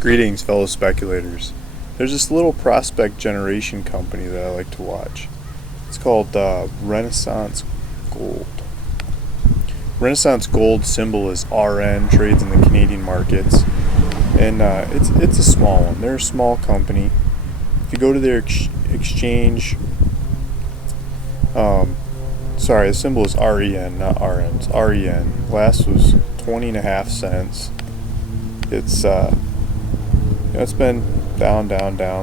Greetings, fellow speculators. There's this little prospect generation company that I like to watch. It's called Renaissance Gold. Renaissance Gold symbol is RN, trades in the Canadian markets, and it's a small one. They're a small company. If you go to their exchange, the symbol is REN, not RN. It's REN. Last was 20.5 cents. It's been down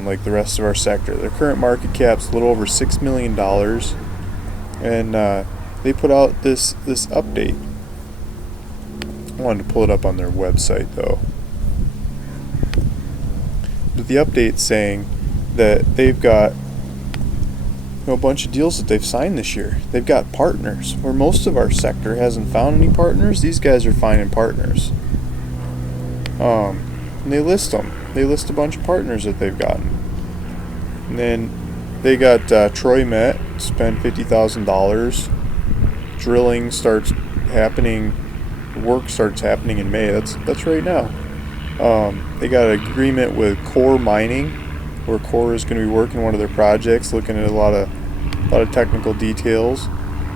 like the rest of our sector. Their current market cap's a little over $6 million, and they put out this update. I wanted to pull it up on their website though. But the update's saying that they've got a bunch of deals that they've signed this year. They've got partners. Where most of our sector hasn't found any partners, these guys are finding partners. And they list them. They list a bunch of partners that they've gotten. And then they got Troy Met, spent $50,000. Drilling starts happening. Work starts happening in May. That's right now. They got an agreement with Core Mining, where Core is going to be working one of their projects, looking at a lot of technical details.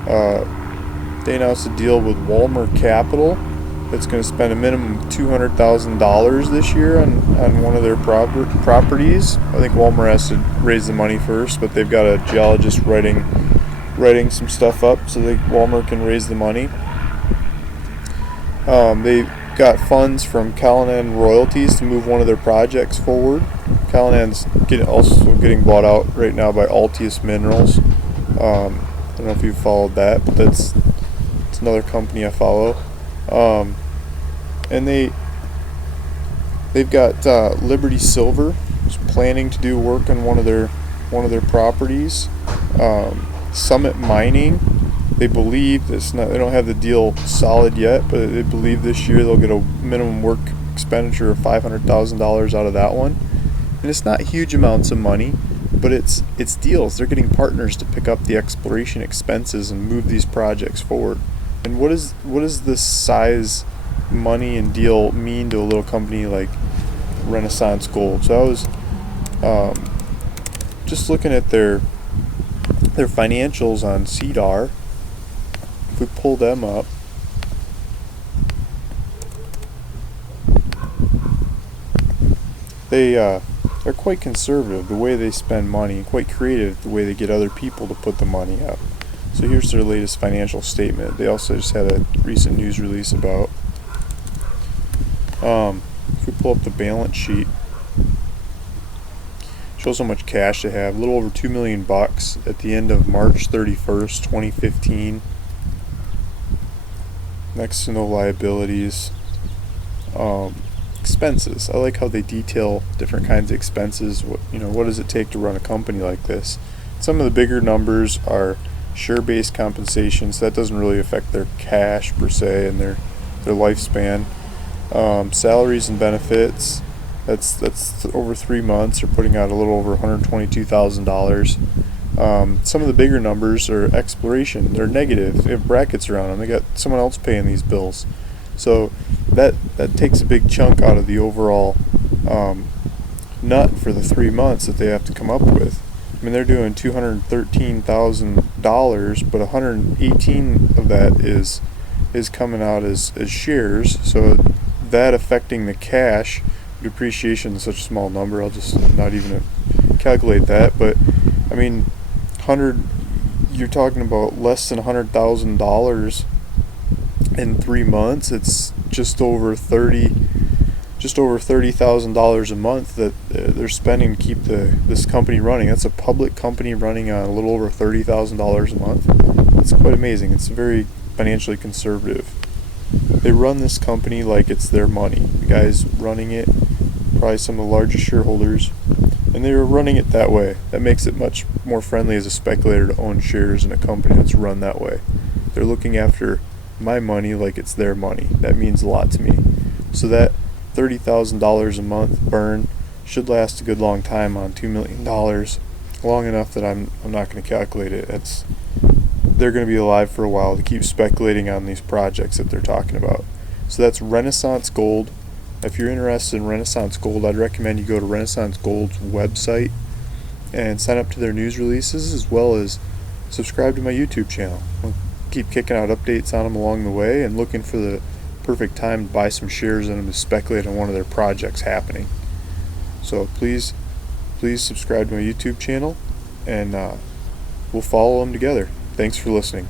They announced a deal with Walmer Capital that's going to spend a minimum of $200,000 this year on one of their properties. I think Walmer has to raise the money first, but they've got a geologist writing some stuff up so Walmer can raise the money. They got funds from Callanan Royalties to move one of their projects forward. Callanan's also getting bought out right now by Altius Minerals. I don't know if you've followed that, but it's another company I follow. And they've got Liberty Silver who's planning to do work on one of their properties. Summit Mining, they believe they don't have the deal solid yet, but they believe this year they'll get a minimum work expenditure of $500,000 out of that one. And it's not huge amounts of money, but it's deals. They're getting partners to pick up the exploration expenses and move these projects forward. And what does this size money and deal mean to a little company like Renaissance Gold? So I was just looking at their financials on CDAR. If we pull them up, they're quite conservative the way they spend money, quite creative the way they get other people to put the money up. So here's their latest financial statement. They also just had a recent news release about. If we pull up the balance sheet, shows how much cash they have. A little over $2 million at the end of March 31st, 2015. Next to no liabilities. Expenses. I like how they detail different kinds of expenses. What does it take to run a company like this? Some of the bigger numbers are share-based compensation, so that doesn't really affect their cash per se and their lifespan. Salaries and benefits, that's over 3 months. They're putting out a little over $122,000. Some of the bigger numbers are exploration. They're negative. They have brackets around them. They got someone else paying these bills. So that takes a big chunk out of the overall nut for the 3 months that they have to come up with. I mean, they're doing $213,000, but 118 of that is coming out as shares. So that affecting the cash depreciation is such a small number. I'll just not even calculate that. But I mean, you're talking about less than $100,000 in 3 months. It's just over $30,000 a month that they're spending to keep this company running. That's a public company running on a little over $30,000 a month. That's quite amazing. It's very financially conservative. They run this company like it's their money. The guys running it, probably some of the largest shareholders, and they were running it that way. That makes it much more friendly as a speculator to own shares in a company that's run that way. They're looking after my money like it's their money. That means a lot to me. So that $30,000 a month burn should last a good long time on $2 million. Long enough that I'm not going to calculate it. They're going to be alive for a while to keep speculating on these projects that they're talking about. So that's Renaissance Gold. If you're interested in Renaissance Gold, I'd recommend you go to Renaissance Gold's website and sign up to their news releases, as well as subscribe to my YouTube channel. I'll keep kicking out updates on them along the way and looking for the perfect time to buy some shares in them to speculate on one of their projects happening. So please subscribe to my YouTube channel, and we'll follow them together. Thanks for listening.